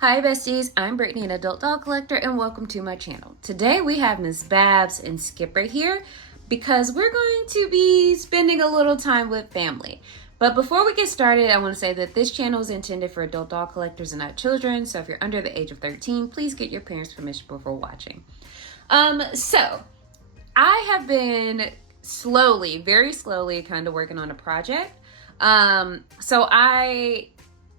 Hi besties, I'm Brittany, an adult doll collector, and welcome to my channel. Today we have Miss Babs and Skipper here because we're going to be spending a little time with family. But before we get started, I want to say that this channel is intended for adult doll collectors and not children, so if you're under the age of 13, please get your parents' permission before watching. So I have been very slowly kind of working on a project. So I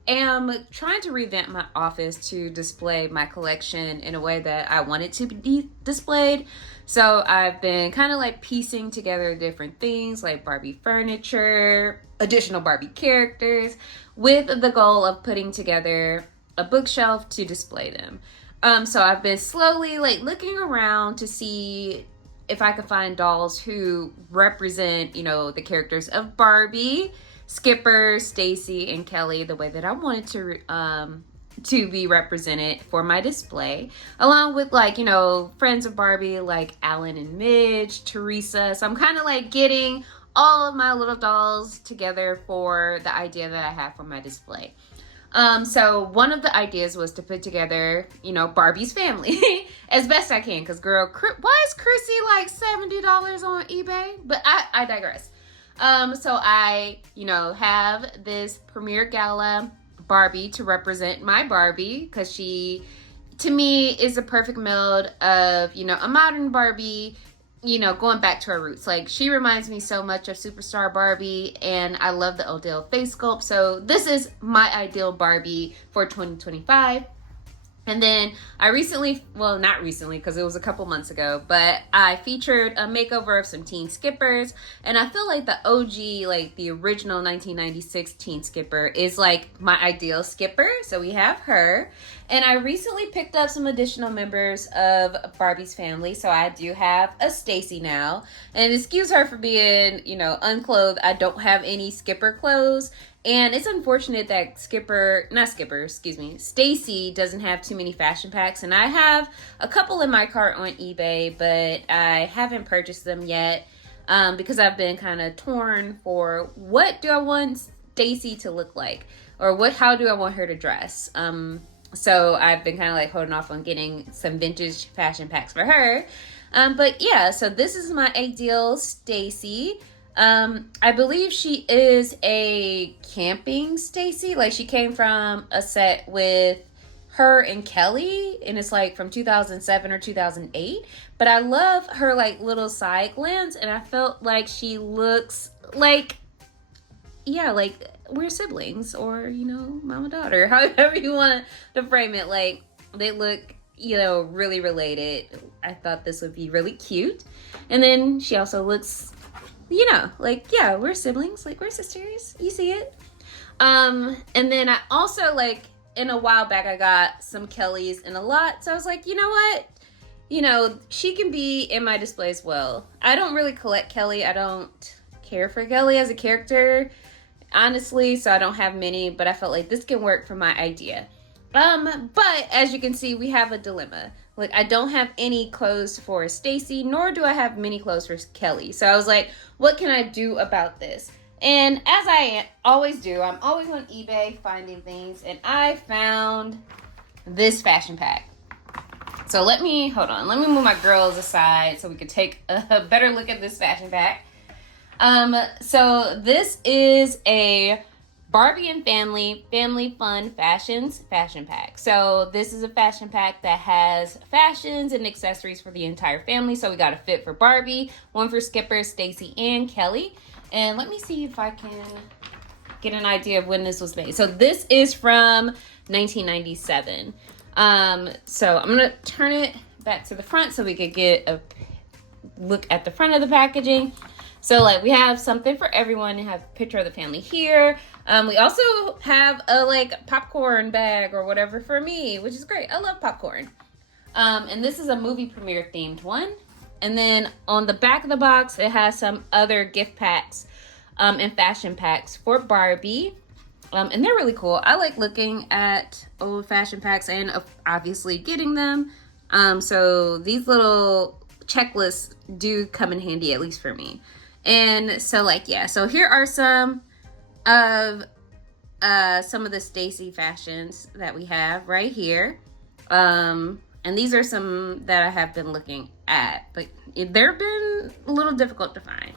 am trying to revamp my office to display my collection in a way that I want it to be displayed. So I've been kind of like piecing together different things like Barbie furniture, additional Barbie characters, with the goal of putting together a bookshelf to display them. So I've been slowly like looking around to see if I could find dolls who represent, the characters of Barbie, Skipper, Stacy, and Kelly the way that I wanted to be represented for my display, along with friends of Barbie like Alan and Midge, Teresa. So I'm kind of like getting all of my little dolls together for the idea that I have for my display. So one of the ideas was to put together, Barbie's family as best I can. Cause girl, why is Chrissy like $70 on eBay? But I digress. So I, have this premiere gala Barbie to represent my Barbie, because she, to me, is a perfect meld of, a modern Barbie, going back to her roots. Like, she reminds me so much of Superstar Barbie, and I love the Odell face sculpt. So this is my ideal Barbie for 2025. And then I recently, well, not recently because it was a couple months ago, but I featured a makeover of some teen Skippers. And I feel like the OG, like the original 1996 teen Skipper is like my ideal Skipper. So we have her. And I recently picked up some additional members of Barbie's family. So I do have a Stacy now. And excuse her for being, unclothed. I don't have any Skipper clothes. And it's unfortunate that Stacy doesn't have too many fashion packs. And I have a couple in my cart on eBay, but I haven't purchased them yet because I've been kind of torn for what do I want Stacy to look like, or how do I want her to dress. So I've been kind of like holding off on getting some vintage fashion packs for her. But yeah, so this is my ideal Stacy. I believe she is a camping Stacy. Like, she came from a set with her and Kelly, and it's like from 2007 or 2008. But I love her like little side glance, and I felt like she looks like, like we're siblings, or mom and daughter, however you want to frame it. Like, they look really related. I thought this would be really cute. And then she also looks we're siblings, like we're sisters. You see it. And then I also in a while back, I got some Kellys in a lot. So I was like, you know what? She can be in my display as well. I don't really collect Kelly. I don't care for Kelly as a character, honestly. So I don't have many, but I felt like this can work for my idea. But as you can see, we have a dilemma. Like, I don't have any clothes for Stacy, nor do I have many clothes for Kelly. So I was like, what can I do about this? And as I always do, I'm always on eBay finding things, and I found this fashion pack. So let me move my girls aside so we can take a better look at this fashion pack. So this is a Barbie and Family Fun Fashions fashion pack. So this is a fashion pack that has fashions and accessories for the entire family. So we got a fit for Barbie, one for Skipper, Stacy, and Kelly. And let me see if I can get an idea of when this was made. So this is from 1997. So I'm gonna turn it back to the front so we could get a look at the front of the packaging. So we have something for everyone. We have a picture of the family here. We also have a popcorn bag or whatever for me, which is great. I love popcorn. And this is a movie premiere themed one. And then on the back of the box, it has some other gift packs and fashion packs for Barbie. And they're really cool. I like looking at old fashion packs and obviously getting them. So these little checklists do come in handy, at least for me. And so so here are some of some of the Stacy fashions that we have right here. And these are some that I have been looking at, but they've been a little difficult to find.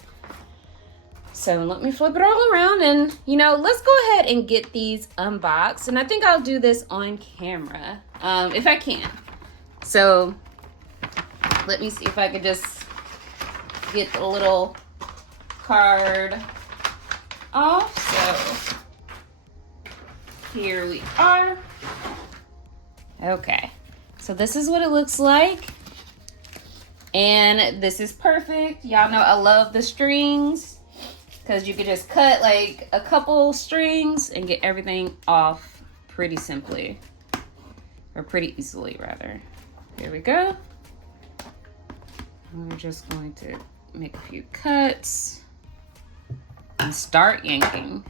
So let me flip it all around and, you know, let's go ahead and get these unboxed. And I think I'll do this on camera, if I can. So let me see if I could just get the little card off. So here we are. Okay. So this is what it looks like. And this is perfect. Y'all know I love the strings because you could just cut like a couple strings and get everything off pretty simply. Or pretty easily, rather. Here we go. We're just going to make a few cuts and start yanking.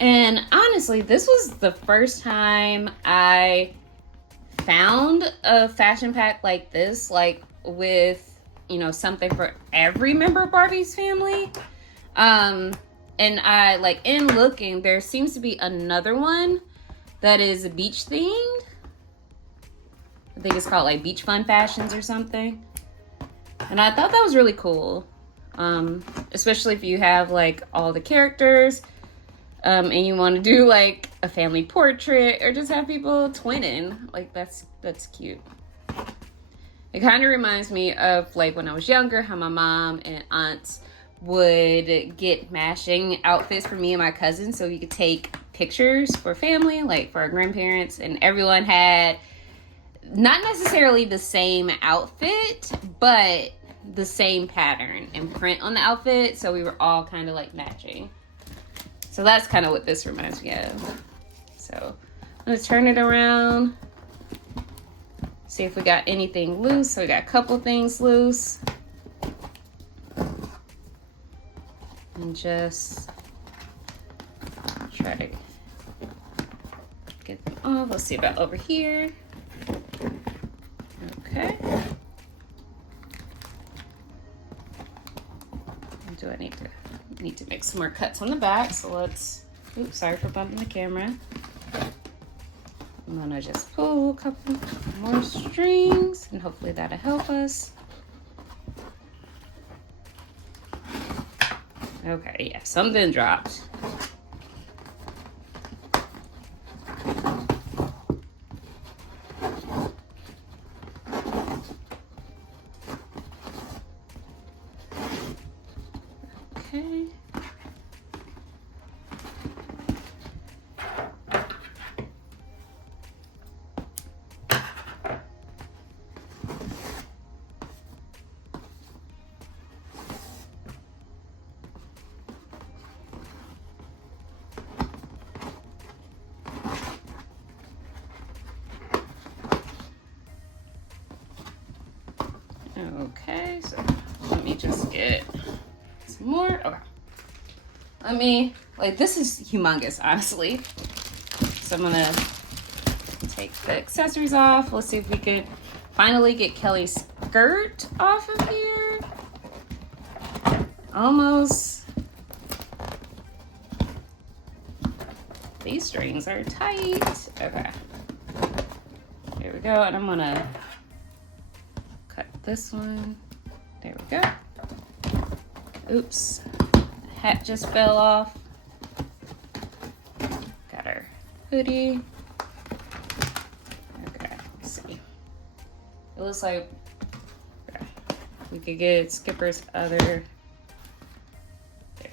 And honestly, this was the first time I found a fashion pack like this, like with, you know, something for every member of Barbie's family. And I, like, in looking, there seems to be another one that is beach themed. I think it's called like Beach Fun Fashions or something. And I thought that was really cool. Especially if you have like all the characters. And you want to do like a family portrait or just have people twinning. Like that's cute. It kind of reminds me of like when I was younger, how my mom and aunts would get matching outfits for me and my cousins so you could take pictures for family, like for our grandparents, and everyone had not necessarily the same outfit, but the same pattern and print on the outfit, so we were all kind of like matching. So that's kind of what this reminds me of. So I'm gonna turn it around, see if we got anything loose. So we got a couple things loose. And just try to get them off. Let's see about over here. Okay. Do I need to make some more cuts on the back, so let's, oops, sorry for bumping the camera. I'm gonna just pull a couple more strings and hopefully that'll help us. Okay, yeah, something dropped. Okay. Okay, so let me just get some more. Okay. Let me, like, this is humongous, honestly. So I'm gonna take the accessories off. Let's see if we could finally get Kelly's skirt off of here. Almost. These strings are tight. Okay. Here we go, and I'm gonna cut this one. There we go. Oops. Hat just fell off. Got our hoodie. Okay, let's see. It looks like we could get Skipper's other. There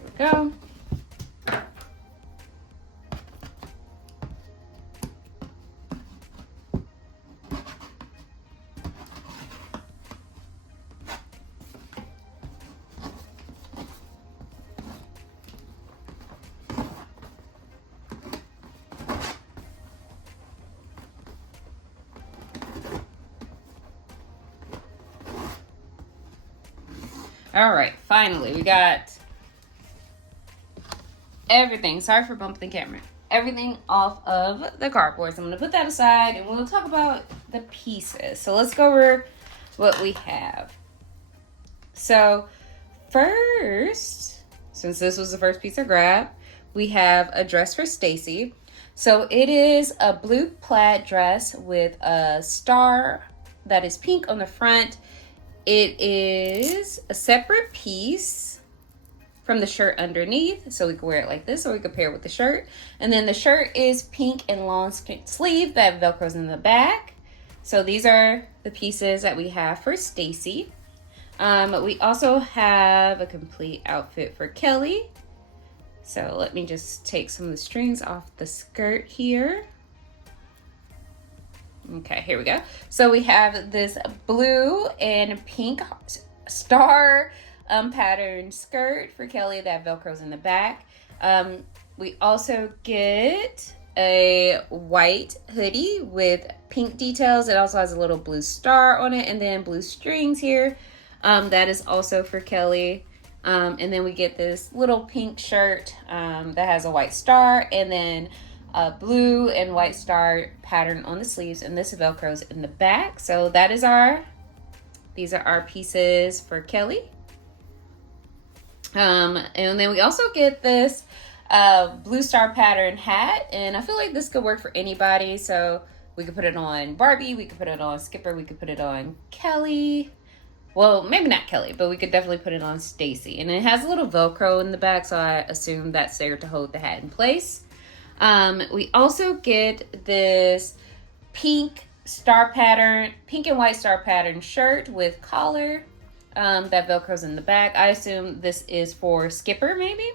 we go. All right, finally, we got everything. Sorry for bumping the camera. Everything off of the cardboard. So I'm gonna put that aside and we'll talk about the pieces. So let's go over what we have. So first, since this was the first piece I grabbed, we have a dress for Stacy. So it is a blue plaid dress with a star that is pink on the front. It is a separate piece from the shirt underneath, so we can wear it like this, or we could pair it with the shirt. And then the shirt is pink and long sleeve that velcros in the back. So these are the pieces that we have for Stacy. We also have a complete outfit for Kelly. So let me just take some of the strings off the skirt here. Okay, here we go. So we have this blue and pink star patterned skirt for Kelly that velcros in the back. We also get a white hoodie with pink details. It also has a little blue star on it and then blue strings here. That is also for Kelly. And then we get this little pink shirt that has a white star and then a blue and white star pattern on the sleeves, and this velcros in the back. So that is these are our pieces for Kelly. And then we also get this blue star pattern hat, and I feel like this could work for anybody. So we could put it on Barbie, we could put it on Skipper, we could put it on Kelly. Well, maybe not Kelly, but we could definitely put it on Stacy. And it has a little Velcro in the back, so I assume that's there to hold the hat in place. We also get this pink and white star pattern shirt with collar that velcros in the back. I assume this is for Skipper, maybe.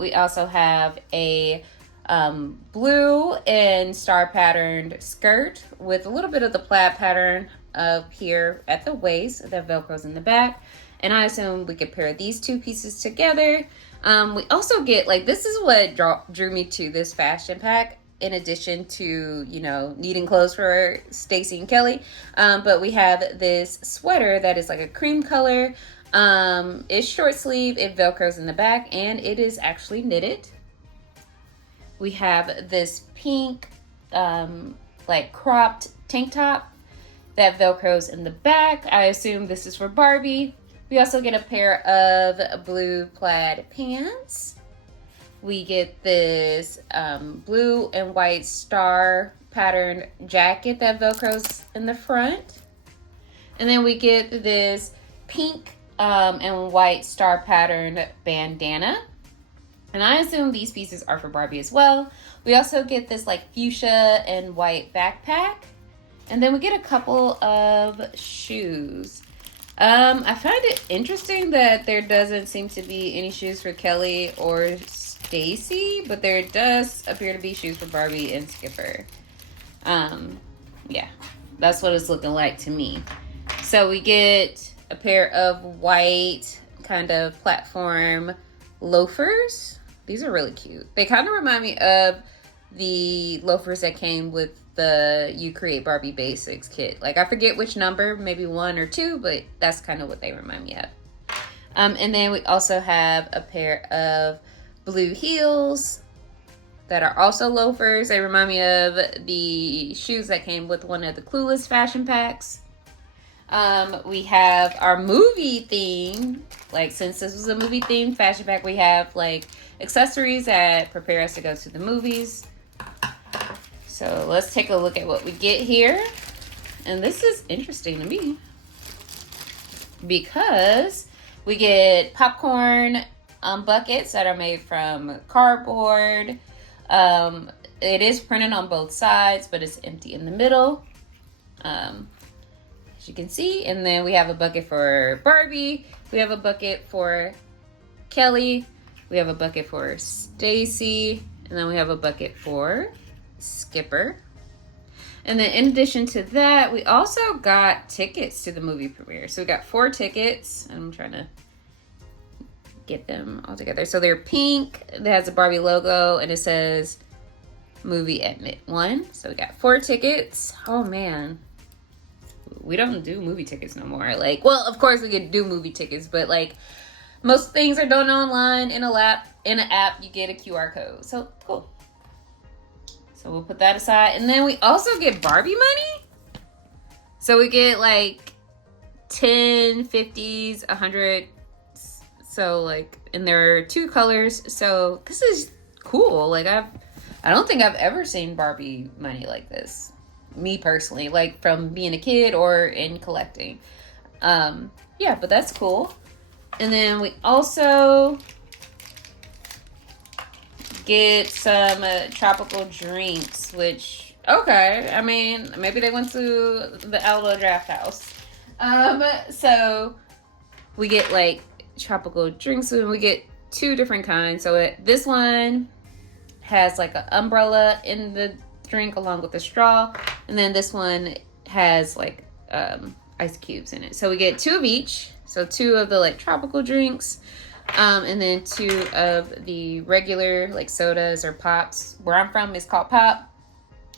We also have a blue and star patterned skirt with a little bit of the plaid pattern up here at the waist that velcros in the back. And I assume we could pair these two pieces together. We also get, like, this is what drew me to this fashion pack, in addition to, you know, needing clothes for Stacy and Kelly. But we have this sweater that is like a cream color. It's short sleeve, it velcros in the back, and it is actually knitted. We have this pink, like cropped tank top that velcros in the back. I assume this is for Barbie. We also get a pair of blue plaid pants. We get this blue and white star patterned jacket that velcros in the front. And then we get this pink and white star patterned bandana. And I assume these pieces are for Barbie as well. We also get this like fuchsia and white backpack. And then we get a couple of shoes. I find it interesting that there doesn't seem to be any shoes for Kelly or Stacy, but there does appear to be shoes for Barbie and Skipper. Yeah, that's what it's looking like to me. So we get a pair of white kind of platform loafers. These are really cute. They kind of remind me of the loafers that came with the You Create Barbie Basics kit. Like, I forget which number, maybe 1 or 2, but that's kind of what they remind me of. And then we also have a pair of blue heels that are also loafers. They remind me of the shoes that came with one of the Clueless fashion packs. We have our movie theme. Like, since this was a movie themed fashion pack, we have like accessories that prepare us to go to the movies. So let's take a look at what we get here. And this is interesting to me because we get popcorn buckets that are made from cardboard. It is printed on both sides, but it's empty in the middle, as you can see. And then we have a bucket for Barbie. We have a bucket for Kelly. We have a bucket for Stacy. And then we have a bucket for Skipper. And then in addition to that, we also got tickets to the movie premiere. So we got 4 tickets. I'm trying to get them all together. So they're pink. It has a Barbie logo and it says movie admit 1. So we got 4 tickets. Oh man, we don't do movie tickets no more. Like, well, of course we could do movie tickets, but like most things are done online in an app. You get a QR code. So cool. So we'll put that aside. And then we also get Barbie money. So we get like 10, 50s, 100. So like, and there are 2 colors. So this is cool. Like I don't think I've ever seen Barbie money like this. Me personally, like from being a kid or in collecting. Yeah, but that's cool. And then we also get some tropical drinks, which, okay, I mean, maybe they went to the Alamo Draft House. So we get like tropical drinks, and we get 2 different kinds. So this one has like an umbrella in the drink along with a straw, and then this one has like ice cubes in it. So we get 2 of each. So 2 of the like tropical drinks, and then 2 of the regular like sodas or pops. Where I'm from is called pop.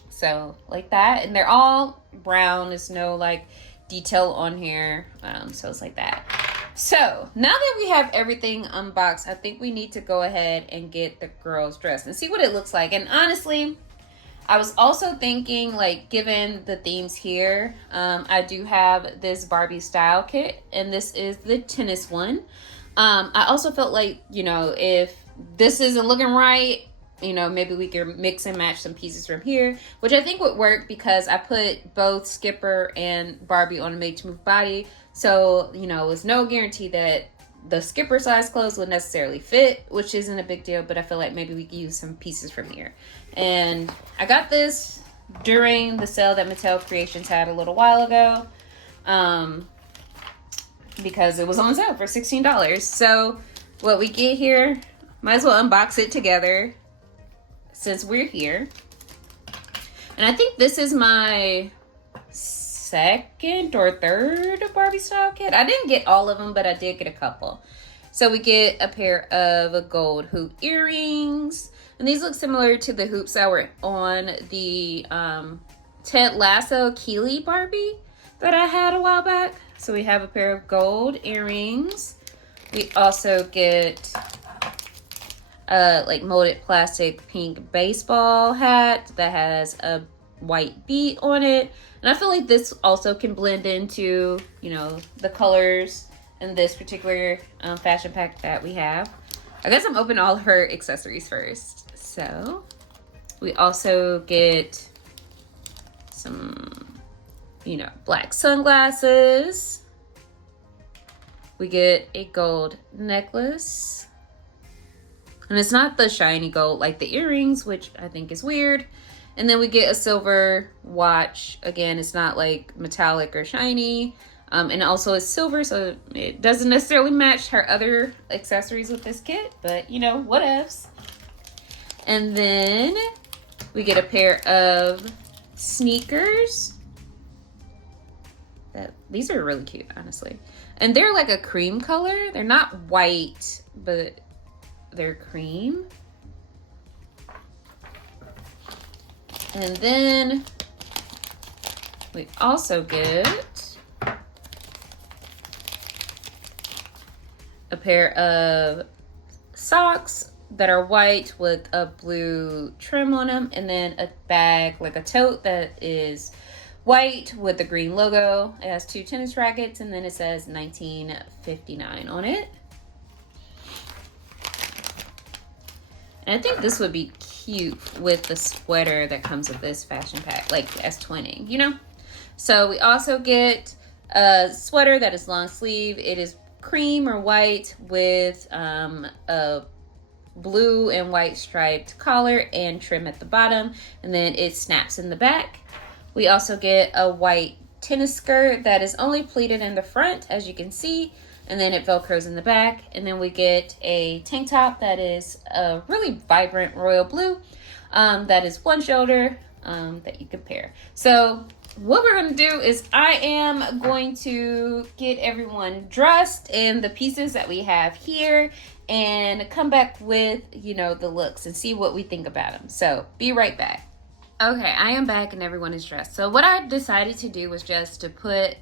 So like that, and they're all brown. There's no like detail on here. So it's like that. So now that we have everything unboxed, I think we need to go ahead and get the girls dressed and see what it looks like. And honestly, I was also thinking, like, given the themes here, I do have this Barbie style kit, and this is the tennis one. I also felt like, you know, if this isn't looking right, you know, maybe we could mix and match some pieces from here, which I think would work because I put both Skipper and Barbie on a made to move body. So, you know, it was no guarantee that the Skipper size clothes would necessarily fit, which isn't a big deal, but I feel like maybe we could use some pieces from here. And I got this during the sale that Mattel Creations had a little while ago, because it was on sale for $16. So what we get here, might as well unbox it together since we're here. And I think this is my second or third Barbie style kit. I didn't get all of them, but I did get a couple. So we get a pair of gold hoop earrings, and these look similar to the hoops that were on the Ted Lasso Keeley Barbie that I had a while back. So we have a pair of gold earrings. We also get like molded plastic pink baseball hat that has a white beat on it. And I feel like this also can blend into, you know, the colors in this particular fashion pack that we have. I guess I'm opening all her accessories first. So we also get some, you know, black sunglasses. We get a gold necklace. And it's not the shiny gold like the earrings, which I think is weird. And then we get a silver watch. Again, it's not like metallic or shiny. And also it's silver, so it doesn't necessarily match her other accessories with this kit. But, you know, whatevs. And then we get a pair of sneakers. These are really cute, honestly. And they're like a cream color. They're not white, but they're cream. And then we also get a pair of socks that are white with a blue trim on them, and then a bag, like a tote, that is white with the green logo. It has 2 tennis rackets, and then it says 1959 on it. And I think this would be cute with the sweater that comes with this fashion pack, like as twinning, you know? So we also get a sweater that is long sleeve. It is cream or white with a blue and white striped collar and trim at the bottom, and then it snaps in the back. We also get a white tennis skirt that is only pleated in the front, as you can see, and then it velcros in the back. And then we get a tank top that is a really vibrant royal blue, that is one shoulder, that you can pair. So what we're going to do is I am going to get everyone dressed in the pieces that we have here and come back with, you know, the looks and see what we think about them. So be right back. Okay, I am back and everyone is dressed. So what I decided to do was just to put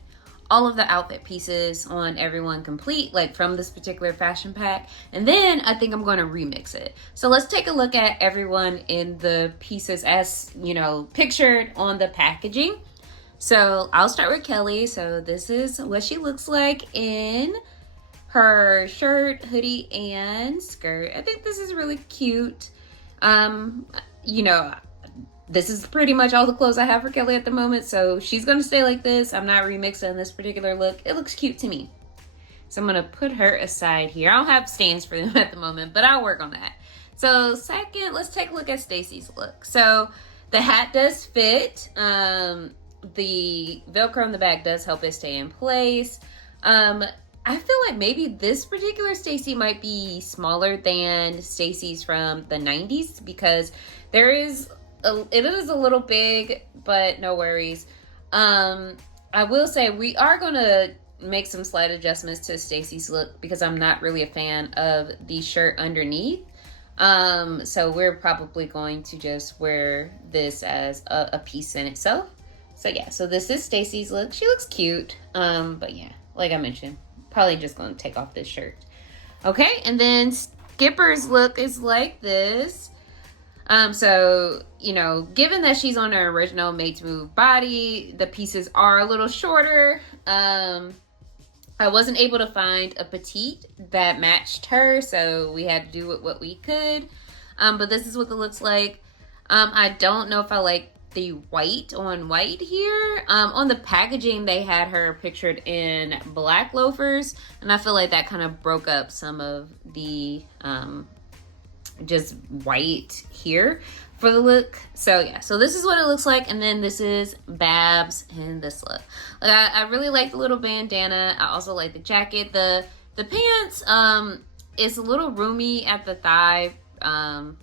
all of the outfit pieces on everyone complete, like from this particular fashion pack. And then I think I'm going to remix it. So let's take a look at everyone in the pieces as, you know, pictured on the packaging. So I'll start with Kelly. So this is what she looks like in her shirt, hoodie, and skirt. I think this is really cute. You know, this is pretty much all the clothes I have for Kelly at the moment, so she's gonna stay like this. I'm not remixing this particular look. It looks cute to me. So I'm gonna put her aside here. I don't have stands for them at the moment, but I'll work on that. So second, let's take a look at Stacy's look. So the hat does fit. The Velcro in the back does help it stay in place. I feel like maybe this particular Stacy might be smaller than Stacy's from the 90s because it is a little big, but no worries. I will say we are gonna make some slight adjustments to Stacy's look because I'm not really a fan of the shirt underneath. So we're probably going to just wear this as a piece in itself. So yeah, so this is Stacy's look. She looks cute. But yeah, like I mentioned, probably just gonna take off this shirt. Okay, and then Skipper's look is like this. So, you know, given that she's on her original Made to Move body, the pieces are a little shorter. I wasn't able to find a petite that matched her, so we had to do what we could. But this is what it looks like. I don't know if I like the white on white here. On the packaging, they had her pictured in black loafers, and I feel like that kind of broke up some of the just white here for the look. So yeah, so this is what it looks like, and then this is Babs in this look. Like I really like the little bandana. I also like the jacket. The pants is a little roomy at the thigh on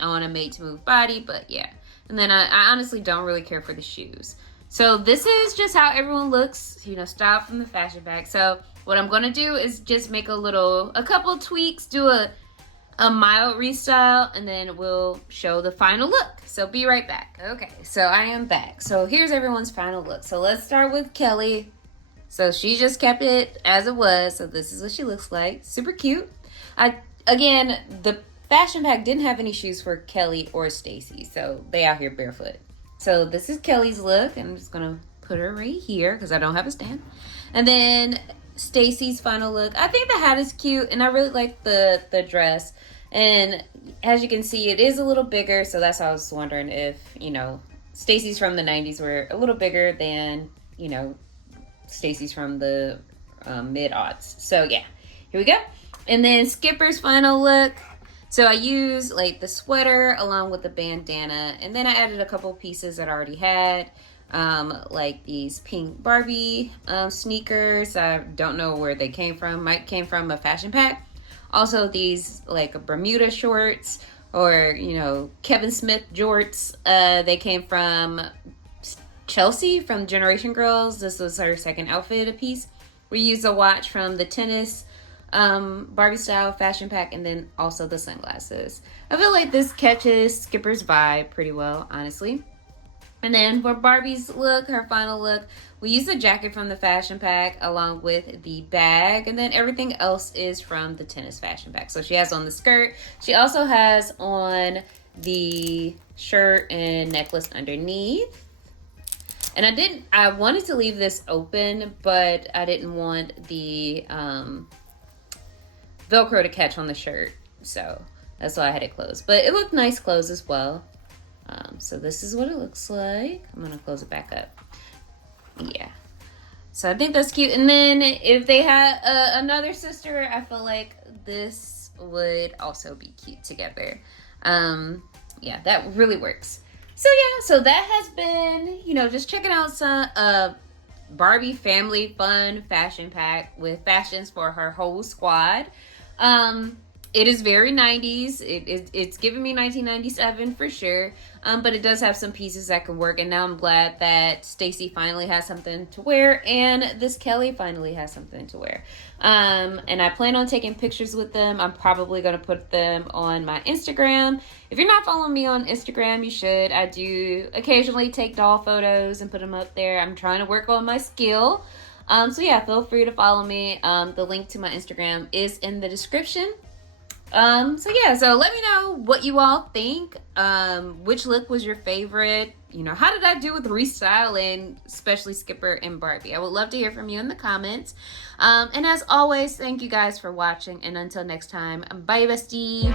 a Made to Move body, but yeah. And then I honestly don't really care for the shoes. So this is just how everyone looks, you know, style from the fashion bag. So what I'm gonna do is just make a couple tweaks, do a mild restyle, and then we'll show the final look. So be right back. Okay, so I am back. So here's everyone's final look. So let's start with Kelly. So she just kept it as it was. So this is what she looks like. Super cute. Again, the fashion pack didn't have any shoes for Kelly or Stacy, so they out here barefoot. So this is Kelly's look. I'm just gonna put her right here because I don't have a stand. And then Stacy's final look. I think the hat is cute, and I really like the dress. And as you can see, it is a little bigger, so that's why I was wondering if, you know, Stacy's from the 90s were a little bigger than, you know, Stacy's from the mid-aughts. So yeah, here we go. And then Skipper's final look. So I used like the sweater along with the bandana, and then I added a couple pieces that I already had, like these pink Barbie sneakers. I don't know where they came from. Might came from a fashion pack. Also these like Bermuda shorts, or, you know, Kevin Smith jorts. They came from Chelsea from Generation Girls. This was her second outfit a piece. We used a watch from the tennis Barbie style fashion pack, and then also the sunglasses. I feel like this catches Skipper's vibe pretty well, honestly. And then for Barbie's look, her final look, we used the jacket from the fashion pack along with the bag, and then everything else is from the tennis fashion pack. So she has on the skirt. She also has on the shirt and necklace underneath. And I wanted to leave this open, but I didn't want the Velcro to catch on the shirt, so that's why I had it closed. But it looked nice closed as well. So this is what it looks like. I'm gonna close it back up. Yeah, so I think that's cute. And then if they had another sister, I feel like this would also be cute together. Yeah, that really works. So yeah, so that has been, you know, just checking out some Barbie family fun fashion pack with fashions for her whole squad. It is very 90s. It's giving me 1997 for sure. But it does have some pieces that can work. And now I'm glad that Stacy finally has something to wear, and this Kelly finally has something to wear. And I plan on taking pictures with them. I'm probably going to put them on my Instagram. If you're not following me on Instagram, you should. I do occasionally take doll photos and put them up there. I'm trying to work on my skill. So yeah, feel free to follow me. The link to my Instagram is in the description. So yeah, so let me know what you all think. Which look was your favorite? You know, how did I do with restyling, especially Skipper and Barbie? I would love to hear from you in the comments. And as always, thank you guys for watching. And until next time, bye, bestie.